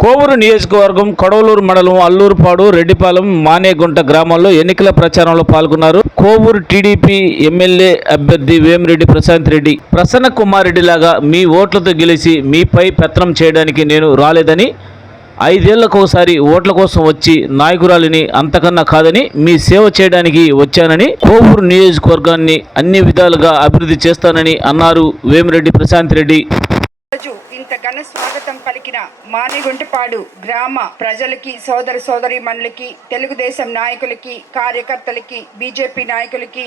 కోవూరు నియోజకవర్గం కడవలూరు మండలం అల్లూరుపాడు రెడ్డిపాలెం మానేగుంట గ్రామాల్లో ఎన్నికల ప్రచారంలో పాల్గొన్నారు. కోవూరు టీడీపీ ఎమ్మెల్యే అభ్యర్థి వేమిరెడ్డి ప్రశాంత్ రెడ్డి. ప్రసన్న కుమార్ రెడ్డి లాగా మీ ఓట్లతో గెలిచి మీపై పెత్తనం చేయడానికి నేను రాలేదని ఐదేళ్ళకోసారి ఓట్ల కోసం వచ్చి నాయకురాలిని అంతకన్నా కాదని మీ సేవ చేయడానికి వచ్చానని కోవూరు నియోజకవర్గాన్ని అన్ని విధాలుగా అభివృద్ధి చేస్తానని అన్నారు వేమిరెడ్డి ప్రశాంత్ రెడ్డి. రోజు ఇంత ఘన స్వాగతం పలికిన మానిగుంటిపాడు గ్రామ ప్రజలకి సోదర సోదరి మనులకి తెలుగుదేశం నాయకులకి కార్యకర్తలకి బీజేపీ నాయకులకి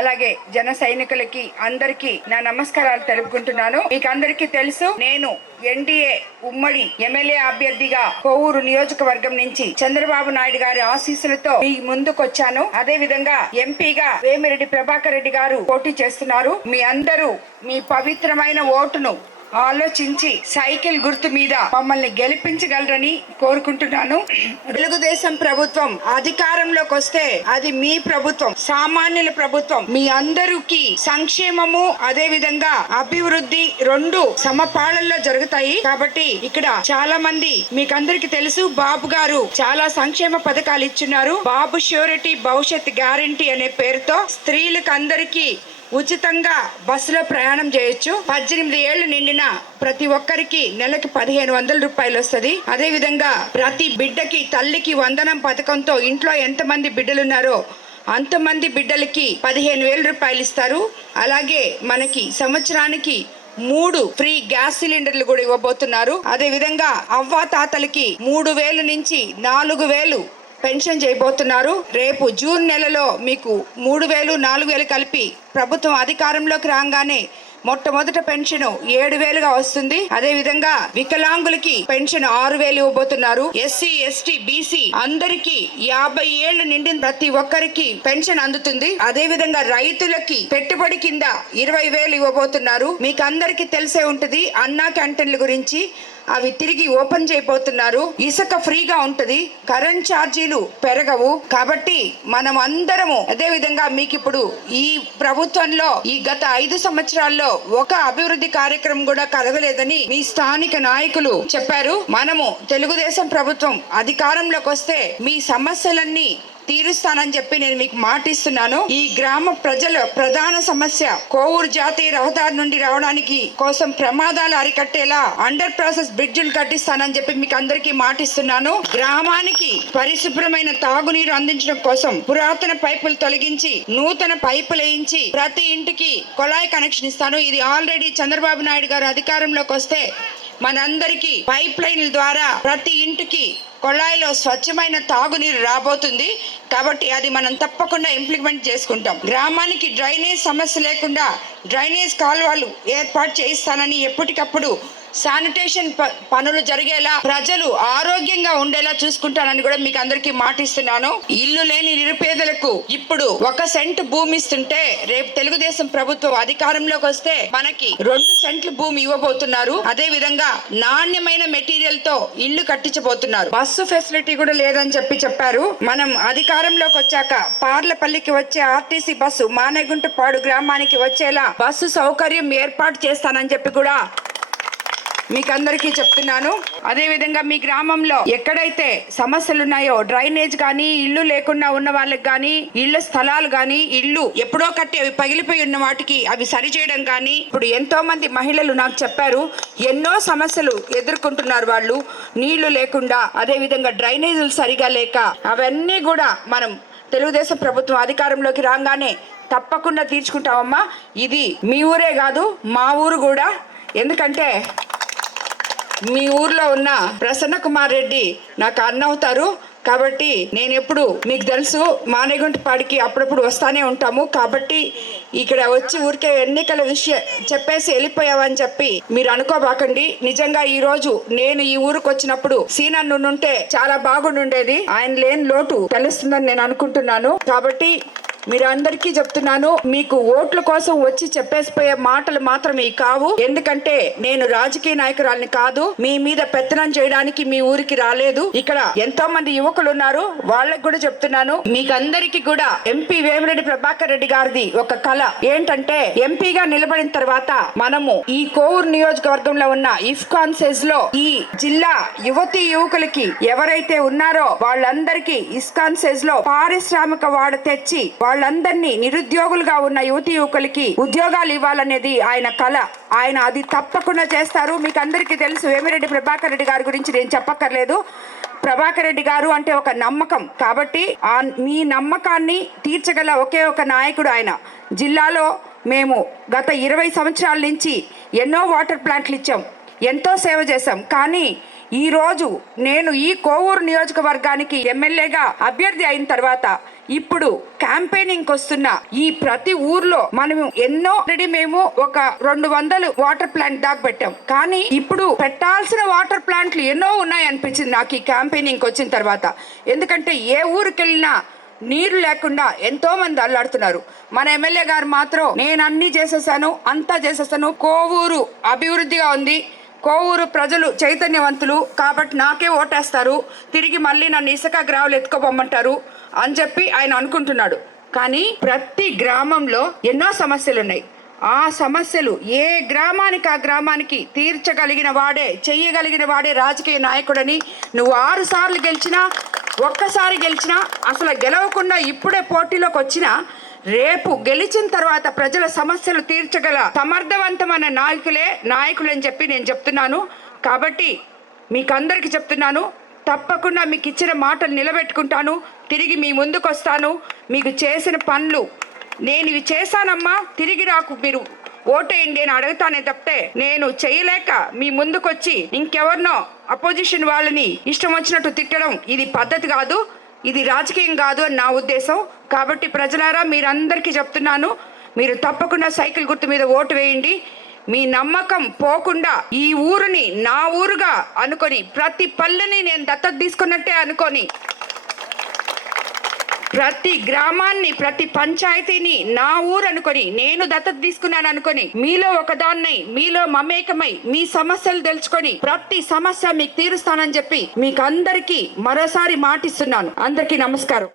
అలాగే జన సైనికులకి అందరికీ నా నమస్కారాలు తెలుపుకుంటున్నాను. మీకు అందరికీ తెలుసు నేను ఎన్డీఏ ఉమ్మడి ఎమ్మెల్యే అభ్యర్థిగా కోవూరు నియోజకవర్గం నుంచి చంద్రబాబు నాయుడు గారి ఆశీస్సులతో మీ ముందుకొచ్చాను. అదే విధంగా ఎంపీగా వేమిరెడ్డి ప్రభాకర్ రెడ్డి గారు పోటీ చేస్తున్నారు. మీ అందరూ మీ పవిత్రమైన ఓటును ఆలోచించి సైకిల్ గుర్తు మీద మమ్మల్ని గెలిపించగలరని కోరుకుంటున్నాను. తెలుగుదేశం ప్రభుత్వం అధికారంలోకి వస్తే అది మీ ప్రభుత్వం సామాన్యుల ప్రభుత్వం. మీ అందరికి సంక్షేమము అదే విధంగా అభివృద్ధి రెండు సమపాళల్లో జరుగుతాయి. కాబట్టి ఇక్కడ చాలా మంది మీకందరికి తెలుసు బాబు గారు చాలా సంక్షేమ పథకాలు ఇచ్చున్నారు. బాబు ష్యూరిటీ భవిష్యత్ గ్యారంటీ అనే పేరుతో స్త్రీలకు అందరికీ ఉచితంగా బస్సులో ప్రయాణం చేయొచ్చు. పద్దెనిమిది ఏళ్ళు నిండిన ప్రతి ఒక్కరికి నెలకి పదిహేను వందల రూపాయలు వస్తుంది. అదే విధంగా ప్రతి బిడ్డకి తల్లికి వందనం పథకంతో ఇంట్లో ఎంతమంది బిడ్డలున్నారో అంతమంది బిడ్డలకి పదిహేను వేల రూపాయలు ఇస్తారు. అలాగే మనకి సంవత్సరానికి మూడు ఫ్రీ గ్యాస్ సిలిండర్లు కూడా ఇవ్వబోతున్నారు. అదే విధంగా అవ్వా తాతలకి మూడు వేలు నుంచి నాలుగు వేలు పెన్షన్ చేయబోతున్నారు. రేపు జూన్ నెలలో మీకు మూడు వేలు నాలుగు వేలు కలిపి ప్రభుత్వం అధికారంలోకి రాగానే మొట్టమొదట పెన్షన్ ఏడు వేలుగా వస్తుంది. అదే విధంగా వికలాంగులకి పెన్షన్ ఆరు వేలు ఇవ్వబోతున్నారు. ఎస్సీ ఎస్టీ బీసీ అందరికి యాభై ఏళ్ళు నిండిన ప్రతి ఒక్కరికి పెన్షన్ అందుతుంది. అదే విధంగా రైతులకి పెట్టుబడి కింద ఇరవై వేలు ఇవ్వబోతున్నారు. మీకు అందరికి తెలిసే ఉంటుంది అన్నా క్యాంటీన్ల గురించి. అవి తిరిగి ఓపెన్ చేయబోతున్నారు. ఇసుక ఫ్రీగా ఉంటది. కరెంట్ ఛార్జీలు పెరగవు. కాబట్టి మనం అందరము అదే విధంగా మీకు ఇప్పుడు ఈ ప్రభుత్వంలో ఈ గత ఐదు సంవత్సరాల్లో ఒక అభివృద్ధి కార్యక్రమం కూడా కలగలేదని మీ స్థానిక నాయకులు చెప్పారు. మనము తెలుగుదేశం ప్రభుత్వం అధికారంలోకి వస్తే మీ సమస్యలన్నీ తీరుస్తానని చెప్పి నేను మీకు మాటిస్తున్నాను. ఈ గ్రామ ప్రజల ప్రధాన సమస్య కోవూరు జాతీయ రహదారి నుండి రావడానికి కోసం ప్రమాదాలు అరికట్టేలా అండర్ ప్రాసెస్ బ్రిడ్జులు కట్టిస్తానని చెప్పి మీకు అందరికీ మాటిస్తున్నాను. గ్రామానికి పరిశుభ్రమైన తాగునీరు అందించడం కోసం పురాతన పైపులు తొలగించి నూతన పైపులు వేయించి ప్రతి ఇంటికి కొళాయి కనెక్షన్ ఇస్తాను. ఇది ఆల్రెడీ చంద్రబాబు నాయుడు గారు అధికారంలోకి వస్తే మనందరికీ పైప్ లైన్ల ద్వారా ప్రతి ఇంటికి కొళాయిలో స్వచ్ఛమైన తాగునీరు రాబోతుంది. కాబట్టి అది మనం తప్పకుండా ఇంప్లిమెంట్ చేసుకుంటాం. గ్రామానికి డ్రైనేజ్ సమస్య లేకుండా డ్రైనేజ్ కాలువలు ఏర్పాటు చేయిస్తానని ఎప్పటికప్పుడు శానిటేషన్ ప- పనులు జరిగేలా ప్రజలు ఆరోగ్యంగా ఉండేలా చూసుకుంటానని కూడా మీకు అందరికీ మాటిస్తున్నాను. ఇల్లు లేని నిరుపేదలకు ఇప్పుడు ఒక సెంట్ భూమి ఇస్తుంటే రేపు తెలుగుదేశం ప్రభుత్వం అధికారంలోకి వస్తే మనకి రెండు సెంట్లు భూమి ఇవ్వబోతున్నారు. అదే విధంగా నాణ్యమైన మెటీరియల్తో ఇల్లు కట్టించబోతున్నారు. బస్సు ఫెసిలిటీ కూడా లేదని చెప్పి చెప్పారు. మనం అధికారంలోకి వచ్చాక పార్లపల్లికి వచ్చే ఆర్టీసీ బస్సు మానేగుంటపాడు గ్రామానికి వచ్చేలా బస్సు సౌకర్యం ఏర్పాటు చేస్తానని చెప్పి కూడా మీకు అందరికీ చెప్తున్నాను. అదే విధంగా మీ గ్రామంలో ఎక్కడైతే సమస్యలు ఉన్నాయో డ్రైనేజ్ కానీ ఇల్లు లేకుండా ఉన్న వాళ్ళకి కానీ ఇళ్ళ స్థలాలు కానీ ఇల్లు ఎప్పుడో కట్టి అవి పగిలిపోయి ఉన్న వాటికి అవి సరిచేయడం కానీ ఇప్పుడు ఎంతో మంది మహిళలు నాకు చెప్పారు ఎన్నో సమస్యలు ఎదుర్కొంటున్నారు వాళ్ళు. నీళ్ళు లేకుండా అదే విధంగా డ్రైనేజీలు సరిగా లేక అవన్నీ కూడా మనం తెలుగుదేశం ప్రభుత్వం అధికారంలోకి రాగానే తప్పకుండా తీర్చుకుంటామమ్మా. ఇది మీ ఊరే కాదు మా ఊరు కూడా. ఎందుకంటే మీ ఊర్లో ఉన్న ప్రసన్న కుమార్ రెడ్డి నాకు అన్న అవుతారు. కాబట్టి నేను ఎప్పుడు మీకు తెలుసు మానేగుంటపాడికి అప్పుడప్పుడు వస్తానే ఉంటాము. కాబట్టి ఇక్కడ వచ్చి ఊరికే ఎన్నికల విషయం చెప్పేసి వెళ్ళిపోయావని చెప్పి మీరు అనుకోబాకండి. నిజంగా ఈ రోజు నేను ఈ ఊరికి వచ్చినప్పుడు సీనన్ను ఉంటే చాలా బాగుండుండేది. ఆయన లేని లోటు తెలుస్తుందని నేను అనుకుంటున్నాను. కాబట్టి మీరు అందరికీ చెప్తున్నాను మీకు ఓట్ల కోసం వచ్చి చెప్పేసిపోయే మాటలు మాత్రం ఈ కావు. ఎందుకంటే నేను రాజకీయ నాయకురాలిని కాదు మీ మీద పెత్తనం చేయడానికి మీ ఊరికి రాలేదు. ఇక్కడ ఎంతో మంది యువకులు ఉన్నారు వాళ్ళకి కూడా చెప్తున్నాను. మీకు కూడా ఎంపీ వేమిరెడ్డి ప్రభాకర్ రెడ్డి గారిది ఒక కళ. ఏంటంటే ఎంపీగా నిలబడిన తర్వాత మనము ఈ కోవూరు నియోజకవర్గంలో ఉన్న ఇఫ్కాన్ సెజ్లో ఈ జిల్లా యువతి యువకులకి ఎవరైతే ఉన్నారో వాళ్ళందరికీ ఇస్కాన్ సెజ్లో పారిశ్రామిక వాడ తెచ్చి వాళ్ళ వాళ్ళందరినీ నిరుద్యోగులుగా ఉన్న యువతి యువకులకి ఉద్యోగాలు ఇవ్వాలనేది ఆయన కళ ఆయన అది తప్పకుండా చేస్తారు. మీకు అందరికీ తెలుసు వేమిరెడ్డి ప్రభాకర్ రెడ్డి గారి గురించి నేను చెప్పక్కర్లేదు. ప్రభాకర్ రెడ్డి గారు అంటే ఒక నమ్మకం. కాబట్టి ఆ మీ నమ్మకాన్ని తీర్చగల ఒకే ఒక నాయకుడు ఆయన. జిల్లాలో మేము గత ఇరవై సంవత్సరాల నుంచి ఎన్నో వాటర్ ప్లాంట్లు ఇచ్చాం. ఎంతో సేవ చేశాం. కానీ ఈ రోజు నేను ఈ కోవూరు నియోజకవర్గానికి ఎమ్మెల్యేగా అభ్యర్థి అయిన తర్వాత ఇప్పుడు క్యాంపెయినింగ్ వస్తున్న ఈ ప్రతి ఊర్లో మనం ఎన్నో ఆల్రెడీ మేము ఒక రెండు వందలు వాటర్ ప్లాంట్ దాకా పెట్టాం. కానీ ఇప్పుడు పెట్టాల్సిన వాటర్ ప్లాంట్లు ఎన్నో ఉన్నాయి అనిపించింది నాకు ఈ క్యాంపెయినింగ్ వచ్చిన తర్వాత. ఎందుకంటే ఏ ఊరికి వెళ్ళినా నీరు లేకుండా ఎంతో మంది అల్లాడుతున్నారు. మన ఎమ్మెల్యే గారు మాత్రం నేను అన్ని చేసేసాను అంతా చేసేసాను. కోవూరు అభివృద్ధిగా ఉంది. కోవూరు ప్రజలు చైతన్యవంతులు కాబట్టి నాకే ఓటేస్తారు. తిరిగి మళ్ళీ నన్ను ఇసుక గ్రావులు ఎత్తుకోబొమ్మంటారు అని చెప్పి ఆయన అనుకుంటున్నాడు. కానీ ప్రతి గ్రామంలో ఎన్నో సమస్యలు ఉన్నాయి ఆ సమస్యలు ఏ గ్రామానికి ఆ గ్రామానికి తీర్చగలిగిన వాడే చెయ్యగలిగిన వాడే రాజకీయ నాయకుడని నువ్వు ఆరు సార్లు గెలిచినా ఒక్కసారి గెలిచినా అసలు గెలవకుండా ఇప్పుడే పోటీలోకి వచ్చినా రేపు గెలిచిన తర్వాత ప్రజల సమస్యలు తీర్చగల సమర్థవంతమైన నాయకులే నాయకులు అని చెప్పి నేను చెప్తున్నాను. కాబట్టి మీకు అందరికీ చెప్తున్నాను తప్పకుండా మీకు ఇచ్చిన మాటలు నిలబెట్టుకుంటాను తిరిగి మీ ముందుకు వస్తాను. మీకు చేసిన పనులు నేను ఇవి చేశానమ్మా తిరిగి నాకు మీరు ఓటేయండి అని అడుగుతానే తప్పితే నేను చేయలేక మీ ముందుకొచ్చి ఇంకెవరినో అపోజిషన్ వాళ్ళని ఇష్టం వచ్చినట్టు తిట్టడం ఇది పద్ధతి కాదు. ఇది రాజకీయం కాదు అని నా ఉద్దేశం. కాబట్టి ప్రజలారా మీరందరికీ చెప్తున్నాను మీరు తప్పకుండా సైకిల్ గుర్తు మీద ఓటు వేయండి. మీ నమ్మకం పోకుండా ఈ ఊరిని నా ఊరుగా అనుకొని ప్రతి పల్లెని నేను దత్తత తీసుకున్నట్టే అనుకొని ప్రతి గ్రామాన్ని ప్రతి పంచాయతీని నా ఊరు అనుకొని నేను దత్తత తీసుకున్నాను అనుకొని మీలో ఒకదాన్నై మీలో మమేకమై మీ సమస్యలు తెలుసుకొని ప్రతి సమస్య మీకు తీరుస్తానని చెప్పి మీకు అందరికీ మరోసారి మాటిస్తున్నాను. అందరికీ నమస్కారం.